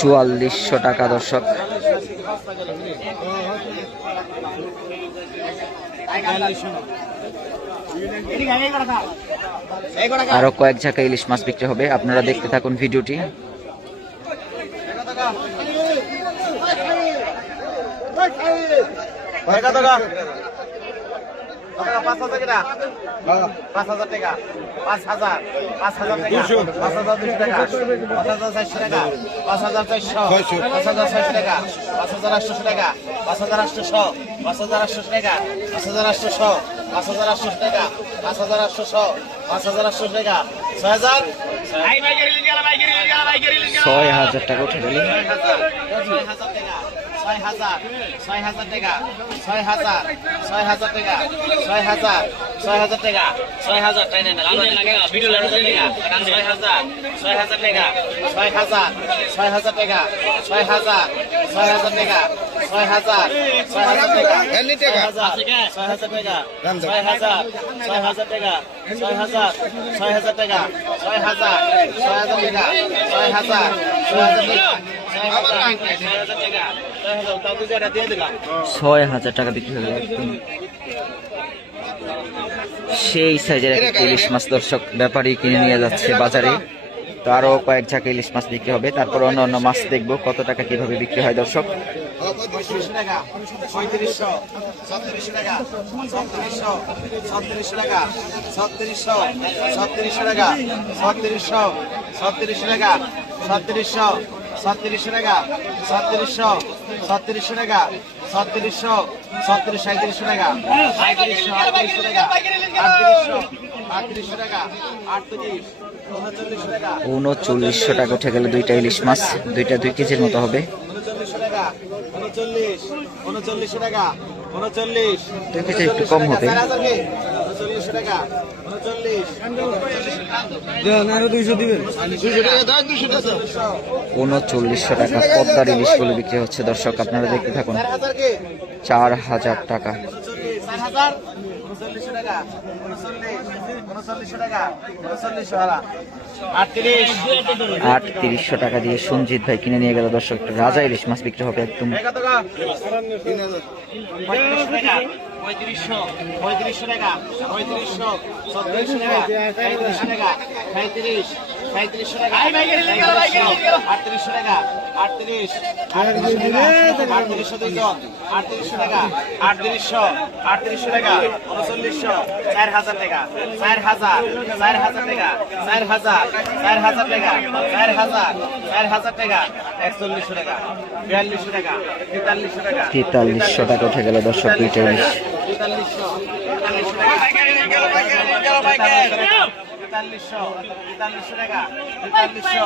চুয়াল্লিশশো টাকা দর্শক। আরও কয়েক ঝাঁকা ইলিশ মাছ বিক্রি হবে। আপনারা দেখতে থাকুন ভিডিওটি। পাঁচ হাজার টাকা পাঁচ হাজার টাকা পাঁচ হাজার পাঁচ হাজার টাকা পাঁচ হাজার দুশো টাকা পাঁচ হাজার চারশো টাকা পাঁচ হাজার চারশো পাঁচ হাজার ছয়শো টাকা পাঁচ হাজার আটশোশো টাকা পাঁচ হাজার আটশোশো পাঁচ হাজার আটশোশো টাকা পাঁচ হাজার আটশোশো পাঁচ হাজার আটশোশো টাকা পাঁচ হাজার আটশোশো পাঁচ হাজার আটশোশো টাকা ছয় হাজার ছয় হাজার টাকা উঠে গেল ছয় হাজার ছয় হাজার টাকা ছয় হাজার ছয় হাজার টাকা ছয় হাজার ছয় হাজার টাকা ছয় হাজার ছয় হাজার ছয় হাজার টাকা ছয় হাজার ছয় হাজার টাকা ছয় হাজার ছয় হাজার টাকা ছয় হাজার ছয় হাজার টাকা ছয় হাজার টাকা ছয় হাজার ছয় হাজার টাকা ছয় হাজার ছয় হাজার টাকা ছয় হাজার ছয় হাজার টাকা ছয় হাজার ছয় হাজার টাকা ছয় হাজার ছয় হাজার টাকা ছয় হাজার এটা দিয়ে দিলাম ছয় হাজার টাকা বিক্রি হয়ে সেই সাইজের ইলিশ মাছ দর্শক ব্যাপারী কিনে নিয়ে যাচ্ছে বাজারে তো আরও কয়েক ঝাঁকা ইলিশ মাছ বিক্রি হবে তারপর অন্য অন্য মাছ দেখব কত টাকা কীভাবে বিক্রি হয় দর্শক টাকা টাকা টাকা ছত্রিশশো টাকা ছত্রিশশো ছত্রিশশো টাকা ছত্রিশশো ছত্রিশ সাঁত্রিশশো টাকা সাঁত্রিশশো আটত্রিশশো টাকা আটত্রিশশো আটত্রিশশো টাকা আটত্রিশ উনচল্লিশশো টাকা উঠে গেল দুইটা ইলিশ মাছ দুইটা দুই কেজির মতো হবে উনচল্লিশশো টাকা উনচল্লিশ উনচল্লিশশো টাকা উনচল্লিশ দুই কেজি একটু কম হবে? উনচল্লিশশো টাকা টাকা পদ্মার ইলিশগুলো বিক্রি হচ্ছে। দর্শক আপনারা দেখতে থাকুন। চার হাজার টাকা। হাজার? উনচল্লিশশো টাকা। আটত্রিশশো দিয়ে সঞ্জিত ভাই কিনে নিয়ে গেল। দর্শক রাজা ইলিশ মাছ বিক্রি হবে একদম? পঁয়ত্রিশশো পঁয়ত্রিশশো টাকা পঁয়ত্রিশশো ছত্রিশশো টাকা পঁয়ত্রিশশো টাকা পঁয়ত্রিশ পঁয়ত্রিশশো টাকা টাকা টাকা আটত্রিশশো আটত্রিশশো টাকা চার হাজার টাকা চার হাজার চার হাজার টাকা চার হাজার চার হাজার টাকা চার হাজার চার হাজার টাকা একচল্লিশশো টাকা বিয়াল্লিশশো তেতাল্লিশশো টাকা উঠে গেল দর্শক তেতাল্লিশশো তেতাল্লিশশো টাকা তেতাল্লিশশো তেতাল্লিশশো টাকা তেতাল্লিশশো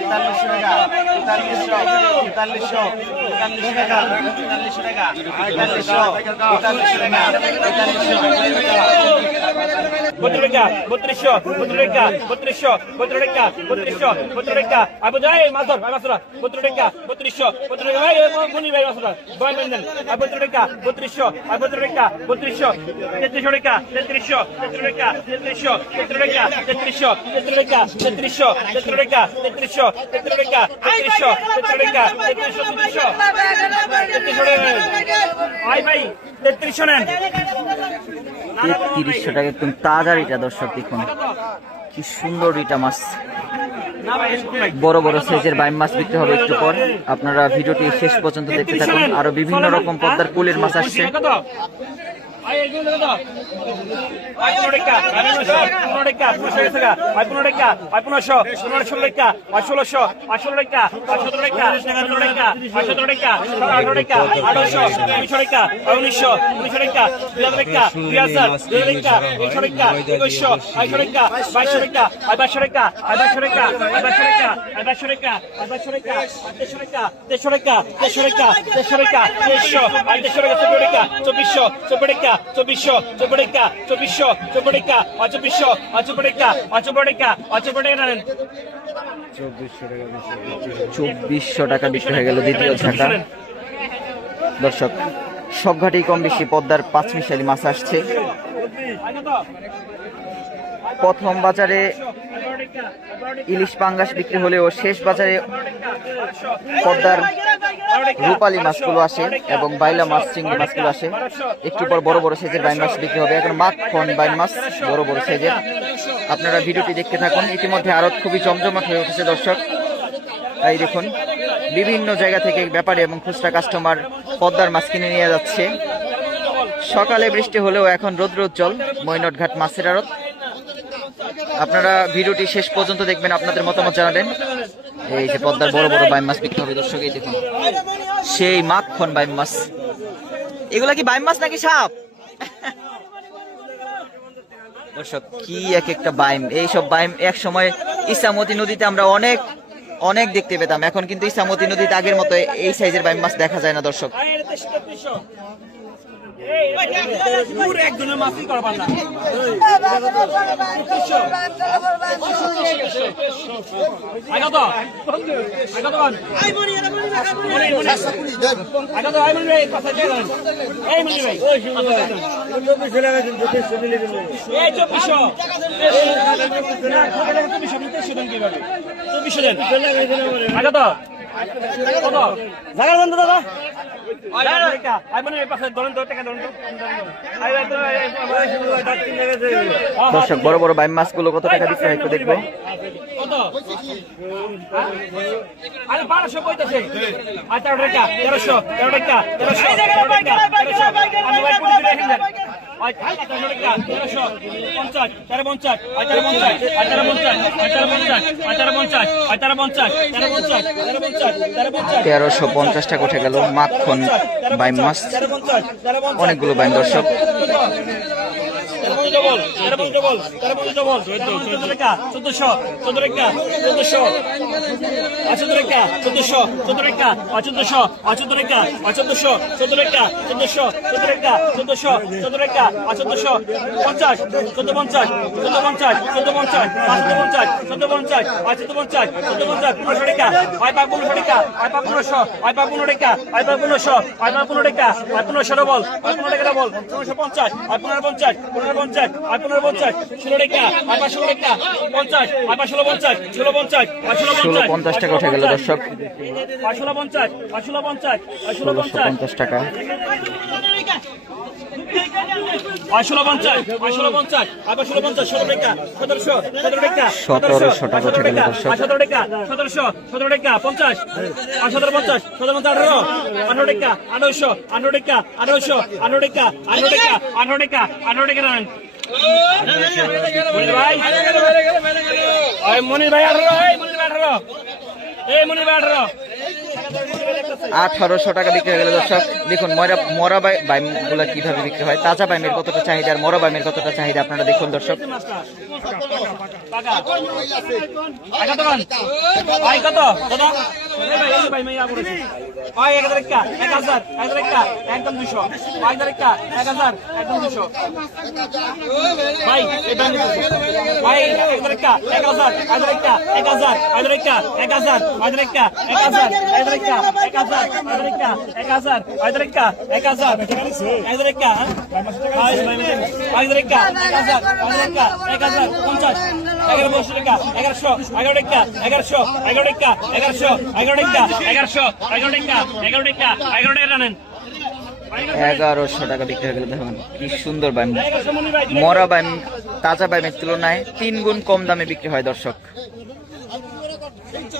তেতাল্লিশশো টাকা তেতাল্লিশশো তেতাল্লিশশো তেতাল্লিশশো টাকা তেতাল্লিশশো টাকা তেতাল্লিশশো তেতাল্লিশশো টাকা তেতাল্লিশশো বত্রিকা বত্রিশশো বত্রিকা বত্রিশশো বত্রিকা বত্রিশশো বত্রিকা আবু যাই মাসর আই মাসরা বত্রিকা বত্রিশশো বত্রিকা ভাই মুনি ভাই মাসরা মেন্দেন বত্রিকা বত্রিশশো আই বত্রিকা বত্রিশশো তেত্রিশশো টাকা তেত্রিশশো তেত্রিকা তেত্রিশশো তেত্রিকা তেত্রিশশো তেত্রিকা তেত্রিশশো তেত্রিকা তেত্রিশশো তেত্রিকা তেত্রিশশো তেত্রিকা তেত্রিশশো তেত্রিশশো। তেত্রিশশো আই ভাই তেত্রিশশো নেন। তেত্রিশশো টাকা একদম তাজা রিটা দর্শক দেখুন। কি সুন্দর রিটা মাছ। বড় বড় সাইজের বাইম মাছ বিক্রি হবে একটু পর। আপনারা ভিডিওটি শেষ পর্যন্ত দেখতে থাকুন। আরও বিভিন্ন রকম পদ্মার কুলের মাছ আসছে। চব্বিশশো চব্বিকা চব্বিশশো চব্বিকা চব্বিশশো চব্বিকা অচব্বিশশো অচব্বিকা অচব্বিকা অচব্বিকা নেন। চব্বিশশো টাকা বিক্রি হয়ে গেল দ্বিতীয় ঝাঁকা দর্শক সব ঘাটেই কম বেশি পদ্মার পাঁচ মিশালি মাছ আসছে। প্রথম বাজারে ইলিশ পাঙ্গাস বিক্রি হলেও শেষ বাজারে পদ্মার রূপালী মাছগুলো আসে এবং বাইলা মাছ, চিংড়ি মাছগুলো আসে। একটু পর বড় বড় সাইজের বাইন মাছ বিক্রি হবে। এখন মাখন বাইন মাছ, বড় বড় সাইজের। আপনারা ভিডিওটি দেখতে থাকুন। ইতিমধ্যে আরও খুবই জমজমাট হয়ে উঠেছে দর্শক। তাই দেখুন, বিভিন্ন জায়গা থেকে ব্যাপারে এবং খুচরা কাস্টমার পদ্মার মাছ কিনে নিয়ে যাচ্ছে। সকালে বৃষ্টি হলেও এখন রৌদ্রোজ্জ্বল। মৈনটঘাট মাছের আড়ত। আপনারা ভিডিওটি শেষ পর্যন্ত দেখবেন আপনাদের মতামত জানাবেন। এই যে পদ্মার বড় বড় বাইম মাছ বিক্রি হবে, দর্শক, এই দেখুন। সেই মাখন বাইম মাছ এগুলা কি বাইম মাছ নাকি সাপ? দর্শক, কি এক একটা বাইম। এইসব বাইম এক সময় ইসামতি নদীতে আমরা অনেক অনেক দেখতে পেতাম। এখন কিন্তু ইসামতি নদীতে আগের মতো এই সাইজের বাইম মাছ দেখা যায় না, দর্শক। একজনের মাছই করবার না। কথা দিয়ে দেন কীভাবে চব্বিশশো দেন আগত জাগার বন্ধ দাদা? মনি দর্শক বড় বড় বাইম মাছগুলো কত টাকা দিচ্ছে একটু দেখব। টাকা তেরোশো তেরো টাকা তেরোশো তেরো তেরোশো মাস অনেকগুলো পঞ্চাশ টাকা উঠে গেল মাখন বাইম মাছ পঞ্চাশ পঞ্চাশ পঞ্চাশ পঞ্চাশ পঞ্চাশ চোদ্দ পঞ্চাশ পঞ্চাশ পঞ্চাশ ডবল পঞ্চাশ পনেরো পঞ্চাশ পনেরো পঞ্চাশ আয় পনেরো পঞ্চাশ ষোলো রেখা আয় পা ষোলো রেখা পঞ্চাশ আয় পা ষোলো পঞ্চাশ ষোলো পঞ্চাশ আয় ষোলো ষোলো পঞ্চাশ টাকা উঠে গেল দর্শক আয় ষোলো পঞ্চাশ আয় ষোলো পঞ্চাশ আয় ষোলো পঞ্চাশ পঞ্চাশ টাকা পঞ্চাশ পঞ্চাশ পঞ্চাশ সতেরোশো টাকা উঠে গেল। সতেরো রেখা সতেরোশো সতেরো রেখা পঞ্চাশ আর সতেরো পঞ্চাশ সতেরো পঞ্চাশ আঠারো আঠারো রেখা আঠারোশো আঠারো রেখা আঠারোশো আঠারো রেখা আঠারো রেখা আঠারো রেখা আঠারো নেন মনির ভাই আঠারো মনির ভাই আঠারো এই মনির ভাই আঠারো আঠারোশো টাকা বিক্রি হয়ে গেল দর্শক দেখুন মরা মরা বাইমগুলা কীভাবে বিক্রি হয় তাজা বাইমের কতটা চাহিদা আর মরা বাইমের কতটা চাহিদা আপনারা দেখুন দর্শক এক হাজার এক হাজার, এক হাজার এক হাজার এক হাজার, এক হাজার এক হাজার, এক হাজার হ্যাঁ? এগারোশো এগারো টাকা এগারোশো টাকা বিক্রি হয়ে গেল দেখুন কি সুন্দর বাইম মরা বাইম তাজা বাইমের তুলনায় তিন গুণ কম দামে বিক্রি হয় দর্শক আগত আগত এখন তো আছে আগত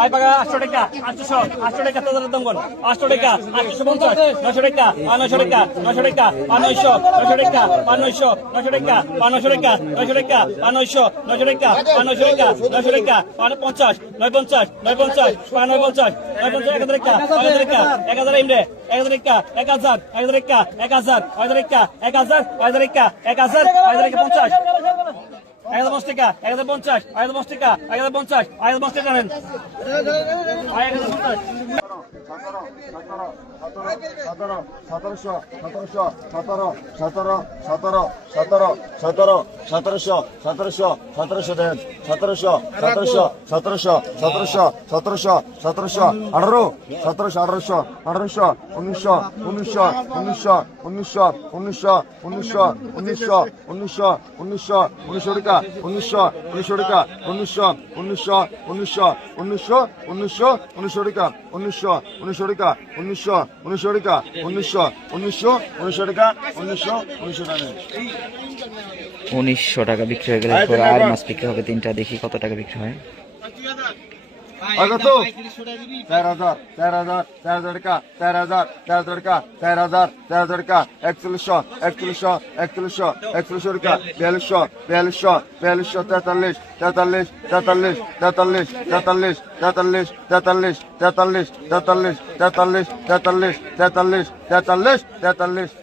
আয় পাকা আটশো টাকা আটশো আটশো টাকা তোদের দাম কোন আটশো টাকা আটশো পঞ্চাশ নশো টাকা পাঁচশো টাকা নশো টাকা পাঁচশো নশো টাকা পাঁচশো নশো টাকা পাঁচশো টাকা নশো টাকা পাঁচশো নশো টাকা পাঁচশো পাঁচ পঞ্চাশ নয় পঞ্চাশ নয় পঞ্চাশ পাঁচ নয় এক হাজার টাকা এক হাজার এক হাজার এক হাজার টাকা এক হাজার এক হাজার টাকা এক হাজার এক হাজার টাকা এক হাজার এক হাজার এক হাজার এক হাজার টাকা পঞ্চাশ এক হাজার পাঁচ টাকা এক হাজার পঞ্চাশ এক হাজার পাঁচ টাকা এক হাজার পঞ্চাশ এক হাজার পাঁচ টাকা নেন এক হাজার পঞ্চাশ। সতেরো সতেরোশো সতেরোশো সতেরো সতেরো সতেরো সতেরো সতেরো সতেরোশো সতেরোশো সতেরোশো দেন সতেরোশো সতেরোশো সতেরোশো সতেরোশো সতেরোশো সতেরোশো আঠারো সতেরোশো আঠারোশো আঠারোশো উনিশশো উনিশশো উনিশশো উনিশশো উনিশশো উনিশশো উনিশশো উনিশশো উনিশশো উনিশশো টাকা উনিশশো উনিশশো টাকা উনিশশো উনিশশো উনিশশো উনিশশো উনিশশো উনিশশো টাকা উনিশশো উনিশশো টাকা উনিশশো উনিশশো টাকা উনিশশো উনিশশো উনিশশো টাকা উনিশশো উনিশশো টাকা। উনিশশো টাকা বিক্রি হয়ে গেলে আর মাছ বিক্রি হবে তিনটা দেখি কত টাকা বিক্রি হয়। अगं तो चार हजार चार हजार चार झडका चार हजार चार झडका चार हजार चार झडका एकतालीस सौ एकतालीस सौ एकतालीस सौ एकतालीस सौ रुपया बयालीस सौ बयालीस सौ बयालीस सौ तैतालीस तैतालीस तैतालीस तैतालीस तैतालीस तैतालीस तैतालीस तैतालीस तैतालीस तैतालीस तैतालीस तैतालीस तैतालीस तैतालीस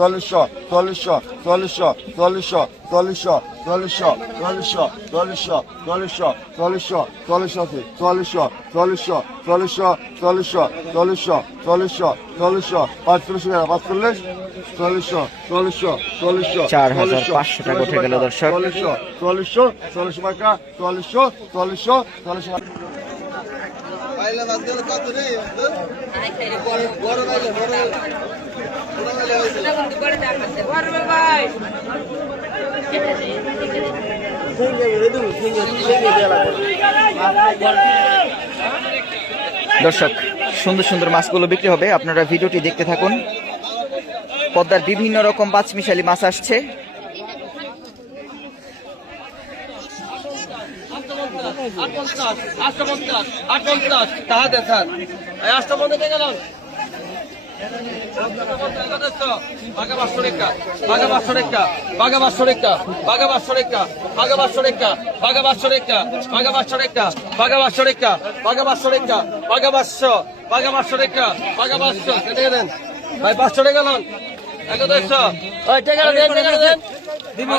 চুয়াল্লিশশো চুয়াল্লিশশো চুয়াল্লিশশো চুয়াল্লিশশো চুয়াল্লিশশো চুয়াল্লিশশো চুয়াল্লিশশো চুয়াল্লিশশো চুয়াল্লিশশো চুয়াল্লিশশো চুয়াল্লিশশো চুয়াল্লিশশো চুয়াল্লিশশো চুয়াল্লিশশো চুয়াল্লিশশো চুয়াল্লিশশো চুয়াল্লিশশো চুয়াল্লিশশো পাঁচচল্লিশ টাকা পাঁচচল্লিশ চুয়াল্লিশশো চুয়াল্লিশশো চুয়াল্লিশশো চার হাজার পাঁচশো টাকা উঠে গেল দর্শক। চুয়াল্লিশশো চুয়াল্লিশশো চুয়াল্লিশশো টাকা চুয়াল্লিশশো চুয়াল্লিশশো চুয়াল্লিশশো দর্শক সুন্দর সুন্দর মাছগুলো বিক্রি হবে আপনারা ভিডিওটি দেখতে থাকুন পদ্মার বিভিন্ন রকম পাঁচমিশালি মাছ আসছে স্যার বাঘা পাঁচশো রেখা বাঘা পাঁচশো রেখা বাঘা পাঁচশো রেখা বাঘা পাঁচশো রেখা বাঘা পাঁচশো রেখা বাঘা পাঁচশো রেখা বাঘা পাঁচশো রেখা বাঘা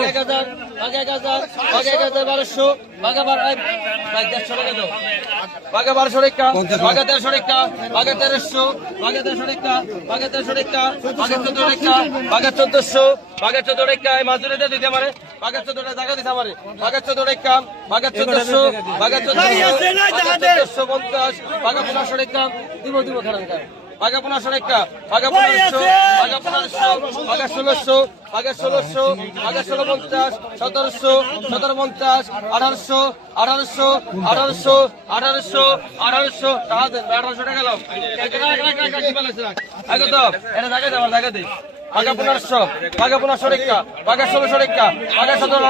এক হাজার বাঘা হাজার বাঘা হাজার বারোশো বাঘা ভাই দেড়শো টাকা দাও। বাঘা বারোশো রেখা বাঘা তেরোশো রেখা বাঘা তেরোশো বাঘা তেরোশো রেখা বাঘা তেরোশো রেখা বাঘা চোদ্দ রেখা বাঘা চোদ্দশো বাঘা চোদ্দ রেখা এই দিয়ে দিতে পারে বাঘা চোদ্দটা জায়গা দিতে পারে। বাঘা চোদ্দ রেখা বাঘা চোদ্দশো বাঘা চোদ্দশো পঞ্চাশ বাঘা পনেরোশো রেখা দিব দিব খারাপ বাঘা পনেরোশো রেখা বাঘা পনেরোশো বাঘা পনেরোশো বাঘা ষোলোশো বাঘা ষোলোশো বাঘা ষোলো পঞ্চাশ সতেরোশো সতেরো পঞ্চাশ আঠারোশো আঠারোশো আঠারোশো আঠারোশো আঠারোশো আঠারোশো টাকা আগে তো এটা জায়গা দে আমার জায়গা দে বাঘা পনেরোশো বাঘা পনেরোশো রেখা বাঘা ষোলোশো রেখা বাঘা সতেরো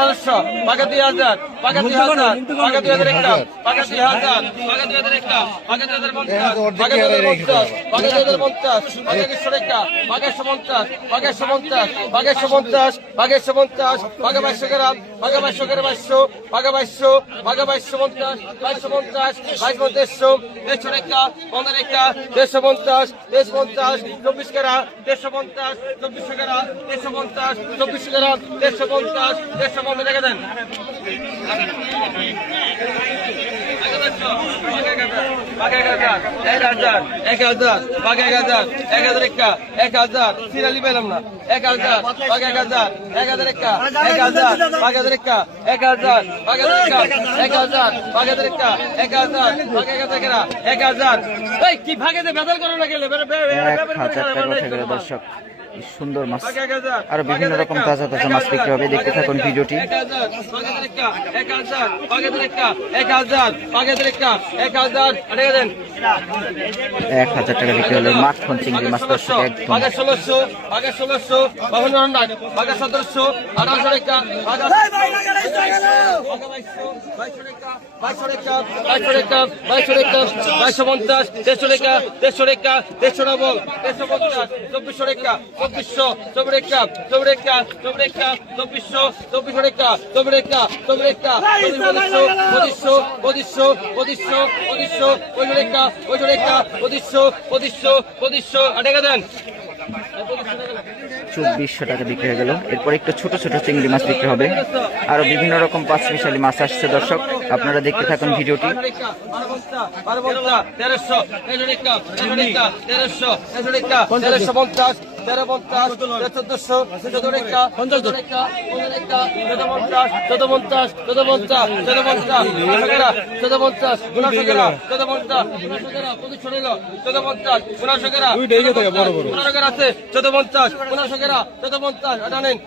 বাঘা দুই হাজার বাঘা দুই হাজার বাঘা দুই হাজার রেখা বাঘা দুই হাজার বাঘা দুই হাজার রেখা বাঘা দুই হাজার পঞ্চাশ বাঘা দুই হাজার পঞ্চাশ বাঘা দুই হাজার পঞ্চাশ বাঘা একশো রেখা বাঘা একশো পঞ্চাশ বাঘা একশো পঞ্চাশ বাঘা একশো পঞ্চাশ বাঘা একশো পঞ্চাশ বাঘা বাইশশো গ্রাম বাঘা বাইশশো গ্রাম বাইশশো বাঘা বাইশশো বাঘা বাইশশো পঞ্চাশ বাইশশো পঞ্চাশ বাইশ দেড়শো দেড়শো রেখা, পনেরো রেখা, দেড়শো পঞ্চাশ দেড়শো পঞ্চাশ, চব্বিশ গ্রাম দেড়শো পঞ্চাশ চব্বিশশো গ্রাম দেড়শো পঞ্চাশ চব্বিশশো গ্রাম দেড়শো পঞ্চাশ দেড়শো পঞ্চাশ, রেখে দেন। এক হাজার এক হাজার এক হাজার এক হাজার, একা এক হাজার পেলাম না। এক হাজার এক হাজার এক হাজার একা এক হাজার একা এক হাজার একা এক হাজার একা এক হাজার হাজার একা এক হাজার কি ভাগে বেদাল করো না গেলে এক হাজার টাকা দর্শক সুন্দর মাছ, আর বিভিন্ন রকম তাজা তাজা মাছ বিক্রি হবে। দেখতে থাকুন ভিডিওটি। এক হাজার টাকা বিক্রি হলো মাখন চিংড়ি মাছ, দর্শক, একদম। ষোলোশো পঞ্চাশ দেড়শো টাকা দেড়শো নব্বই দেড়শো পঞ্চাশ চব্বিশশো টাকা। চব্বিশশো চব্বিশ একটা চব্বিশ একটা চব্বিশ একটা চব্বিশশো চব্বিশ একটা চব্বিশ একটা চব্বিশ একটা পঁচিশশো পঁচিশশো পঁচিশশো পঁচিশশো পঁচিশশো পঁচিশ একটা পঁচিশ একটা পঁচিশশো পঁচিশশো পঁচিশশো টাকা দেন। চব্বিশশো টাকা বিক্রি হয়ে গেল। এরপর একটু ছোট ছোট চিংড়ি মাছ বিক্রি হবে। আরও বিভিন্ন রকম পাঁচ মিশালি মাছ আসছে দর্শক। আপনারা দেখতে থাকুন ভিডিওটি। তেরোশো তেরোশো তেরোশো পঞ্চাশ তেরো পঞ্চাশ চোদ্দশো চোদ্দ রেখা পঞ্চাশ চোদ্দ পঞ্চাশ চোদ্দ পঞ্চাশ চোদ্দ পঞ্চাশ চোদ্দ পঞ্চাশ চোদ্দ পঞ্চাশ পনেরোশো গেরা চোদ্দ পঞ্চাশ চোদ্দ পঞ্চাশ গেরা আছে চোদ্দ পঞ্চাশ চোদ্দ পঞ্চাশ এটা নেন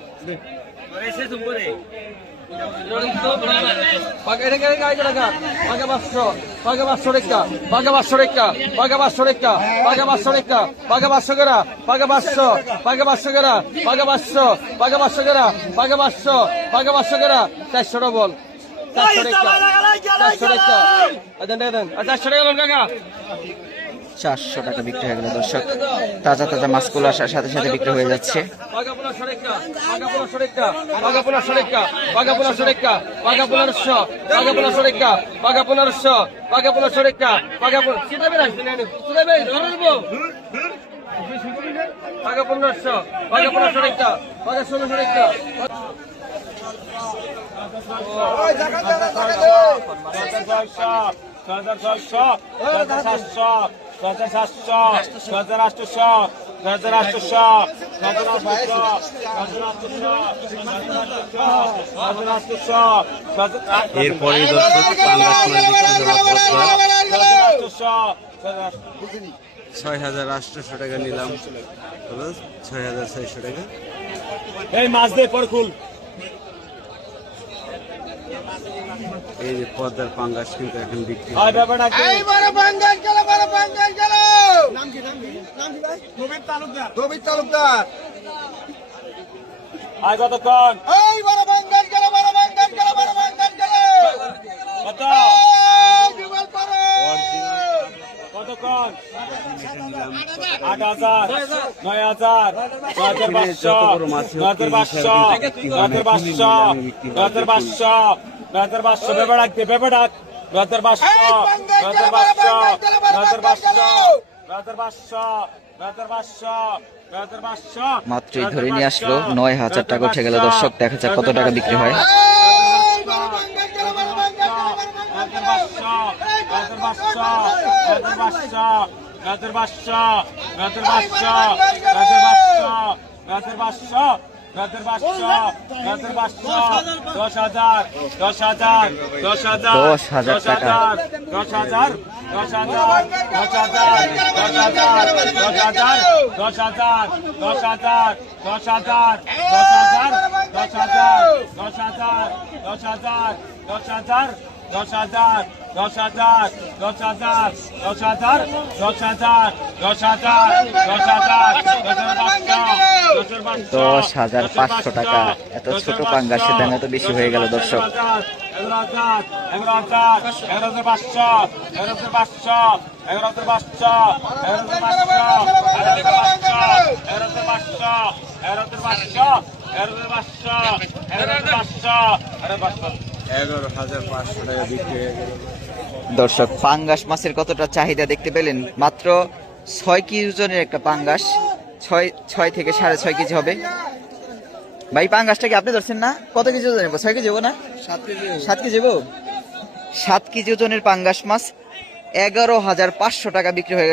পাকা পাঁচশো পাকা পাঁচশো রেখা পাকা পাঁচশো রেখা পাকা পাঁচশো রেখা পাকা পাঁচশো রেখা পাকা পাঁচশো গেরা পাকা পাঁচশো পাকা পাঁচশো গেরা চারশো ডবল, চারশো চারশো রেখা। আচ্ছা, আচ্ছা, চারশো টাকা বিক্রি হয়ে গেল দর্শক তাজা তাজা মাছগুলো আসার সাথে সাথে বিক্রি হয়ে যাচ্ছে ছয় হাজার ছয়শো ছয় হাজার আটশো হাজার আটশো হাজার আটশো হাজার আটশো হাজার আটশো এরপরে দর্শক ছয় হাজার আটশোশো টাকা নিলাম। ছয় হাজার ছয়শো টাকা। এই মাছ দিয়ে পর খুল। এই যে পদ্মার পাঙ্গাস কিন্তু এখন বিক্রি তালুকদার। আর কতক্ষণ এই বড় বাঙ্গাল গেল বড় বাঙ্গাল গেল বড় বাঙ্গাল গেল। কত? জুগল পারে কতক্ষণ? আট হাজার নয় হাজার নয় হাজার পাঁচশো নয় হাজার পাঁচশো নয় হাজার পাঁচশো নয় হাজার পাঁচশো। নয় হাজার পাঁচশো ভেবে ডাক দিয়ে ভেবে ডাক নয় হাজার পাঁচশো নয় হাজার পাঁচশো নয় হাজার পাঁচশো নয় হাজার পাঁচশো নয় হাজার পাঁচশো নয় হাজার পাঁচশো মাত্রই ধরে নিয়ে আসলো নয় হাজার টাকা উঠে গেল দর্শক দেখা যাক কত টাকা বিক্রি হয় দশ হাজার দশ হাজার দশ হাজার দশ হাজার টাকা। দশ হাজার দশ হাজার দশ হাজার দশ হাজার দশ হাজার দশ হাজার দশ হাজার দশ হাজার দশ হাজার দশ হাজার দশ হাজার দশ হাজার দশ হাজার দশ হাজার দশ হাজার দশ হাজার দশ হাজার দশ হাজার দশ হাজার দশ হাজার দশ হাজার পাঁচশো টাকা এত ছোট পাঙ্গাসের দাম এত বেশি হয়ে গেল দর্শক এগারো হাজার এগারো হাজার এগারো হাজার পাঁচশো এগারো হাজার পাঁচশো এগারো হাজার পাঁচশো এগারো হাজার পাঁচশো এগারো হাজার পাঁচশো এগারো হাজার পাঁচশো এগারো হাজার পাঁচশো এগারো হাজার পাঁচশো এগারো হাজার পাঁচশো এগারো হাজার পাঁচশো টাকা বিক্রি হয়ে গেল। দর্শক পাঙ্গাস মাছের কতটা চাহিদা দেখতে পেলেন? মাত্র ছয় কেজি ওজনের একটা পাঙ্গাস। ছয় ছয় থেকে সাড়ে ছয় কেজি হবে। ভাই পাঙ্গাসটা কি আপনি ধরছেন না? কত কেজি ওজনের? ছয় কেজি হব না? সাত কেজি হব। সাত কেজি ওজনের পাঙ্গাস মাছ এগারো হাজার পাঁচশো টাকা বিক্রি হয়ে।